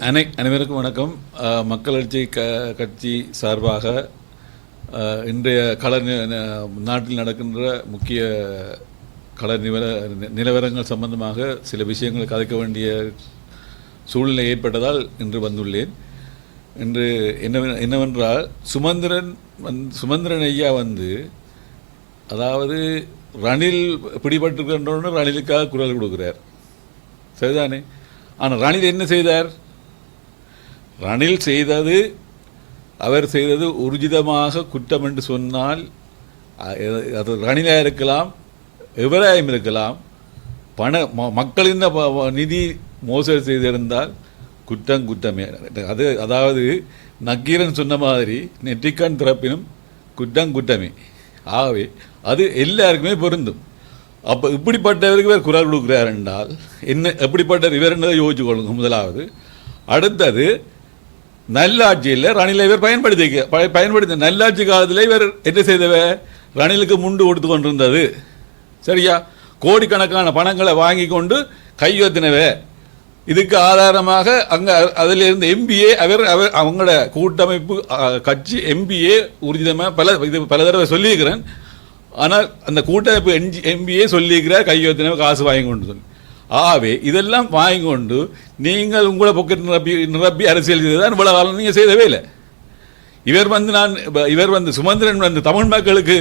அனை அனைவருக்கும் வணக்கம். மக்கள் எழுச்சி க கட்சி சார்பாக இன்றைய கள நி- ந- நாட்டில் நடக்கின்ற முக்கிய கள நிவர நிலவரங்கள் சம்பந்தமாக சில விஷயங்களை கதைக்க வேண்டிய சூழ்நிலை ஏற்பட்டதால் இன்று வந்துள்ளேன். இன்று என்ன என்னவென்றால் சுமந்திரன் வந் சுமந்திரன் ஐயா வந்து அதாவது ரணில் பிடிபட்டிருக்கின்றோன்னு ரணிலுக்காக குரல் கொடுக்குறார். சரிதானே? ஆனால் ரணில் என்ன செய்தார்? ரணில் செய்தது அவர் செய்தது உர்ஜிதமாக குற்றம் என்று சொன்னால் அது ரணிலாக இருக்கலாம் எவராயும் இருக்கலாம் பண ம- மக்களின் நிதி மோசடி செய்திருந்தால் குற்றம் குற்றமே. அது அதாவது நக்கீரன் சொன்ன மாதிரி நெற்றிக்கண் திறப்பினும் குற்றம் குற்றமே. ஆகவே அது எல்லாருக்குமே பொருந்தும். அப்போ இப்படிப்பட்டவருக்கு இவர் குரல் கொடுக்குறார் என்றால் என்ன எப்படிப்பட்ட இவர் என்னதை யோசிச்சு கொள்ளுங்க முதலாவது. அடுத்தது நல்லாட்சியில் ரணிலை இவர் பயன்படுத்தி ப- பயன்படுத்தி நல்லாட்சி காலத்தில் இவர் என்ன செய்தவ? ரணிலுக்கு முண்டு கொடுத்து கொண்டிருந்தது. சரியா? கோடிக்கணக்கான பணங்களை வாங்கி கொண்டு கையொத்தினவே. இதுக்கு ஆதாரமாக அங்கே அதில் இருந்த எம்பிஏ அவர் அவர் அவங்களோட கூட்டமைப்பு கட்சி எம்பிஏ உறுதிதமாக பல இது பல தடவை சொல்லியிருக்கிறேன். ஆனால் அந்த கூட்டமைப்பு என்ஜி எம்பிஏ சொல்லியிருக்கிறார் கையொத்தினவை காசு வாங்கி கொண்டு சொல்லி. ஆகவே இதெல்லாம் வாங்கி கொண்டு நீங்கள் உங்களை பொக்கெட் நிரப்பி நிரப்பி அரசியல் செய்ததான் இவ்வளோ காலம் நீங்கள் செய்தவே இல்லை. இவர் வந்து நான் இவர் வந்து சுமந்திரன் வந்து தமிழ் மக்களுக்கு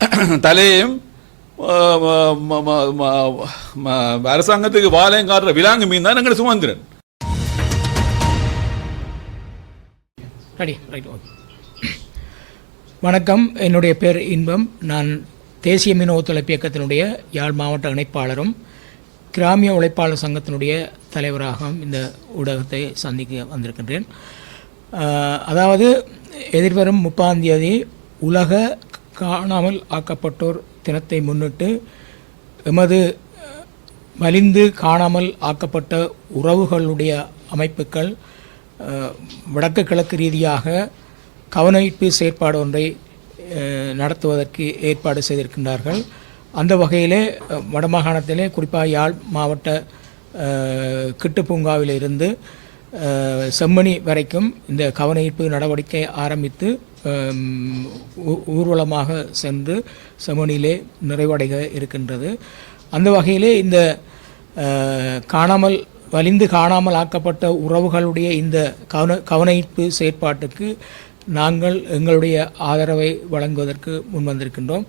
தலையையும் அரசாங்கத்துக்கு வாழையும் காட்டுற விலாங்கு மீன் தான் எங்கள் சுமந்திரன். ரைட் வணக்கம். என்னுடைய பேர் இன்பம். நான் தேசிய மீன் ஒத்துழைப்பு இயக்கத்தினுடைய யாழ் மாவட்ட இணைப்பாளரும் கிராமிய உழைப்பாளர் சங்கத்தினுடைய தலைவராகவும் இந்த ஊடகத்தை சந்திக்க வந்திருக்கின்றேன். அதாவது எதிர்வரும் முப்பாம் தேதி உலக காணாமல் ஆக்கப்பட்டோர் தினத்தை முன்னிட்டு எமது மலிந்து காணாமல் ஆக்கப்பட்ட உறவுகளுடைய அமைப்புகள் வடக்கு கிழக்கு ரீதியாக கவனிப்பு செயற்பாடு ஒன்றை நடத்துவதற்கு ஏற்பாடு செய்திருக்கின்றார்கள். அந்த வகையிலே வடமாகாணத்திலே குறிப்பாக யாழ் மாவட்ட கிட்டு பூங்காவில் இருந்து செம்மணி வரைக்கும் இந்த கவனிப்பு நடவடிக்கை ஆரம்பித்து ஊ- ஊர்வலமாக சென்று செம்மணியிலே நிறைவடைய இருக்கின்றது. அந்த வகையிலே இந்த காணாமல் வலிந்து காணாமல் ஆக்கப்பட்ட உறவுகளுடைய இந்த கவன கவனிப்பு செயற்பாட்டுக்கு நாங்கள் எங்களுடைய ஆதரவை வழங்குவதற்கு முன்வந்திருக்கின்றோம்.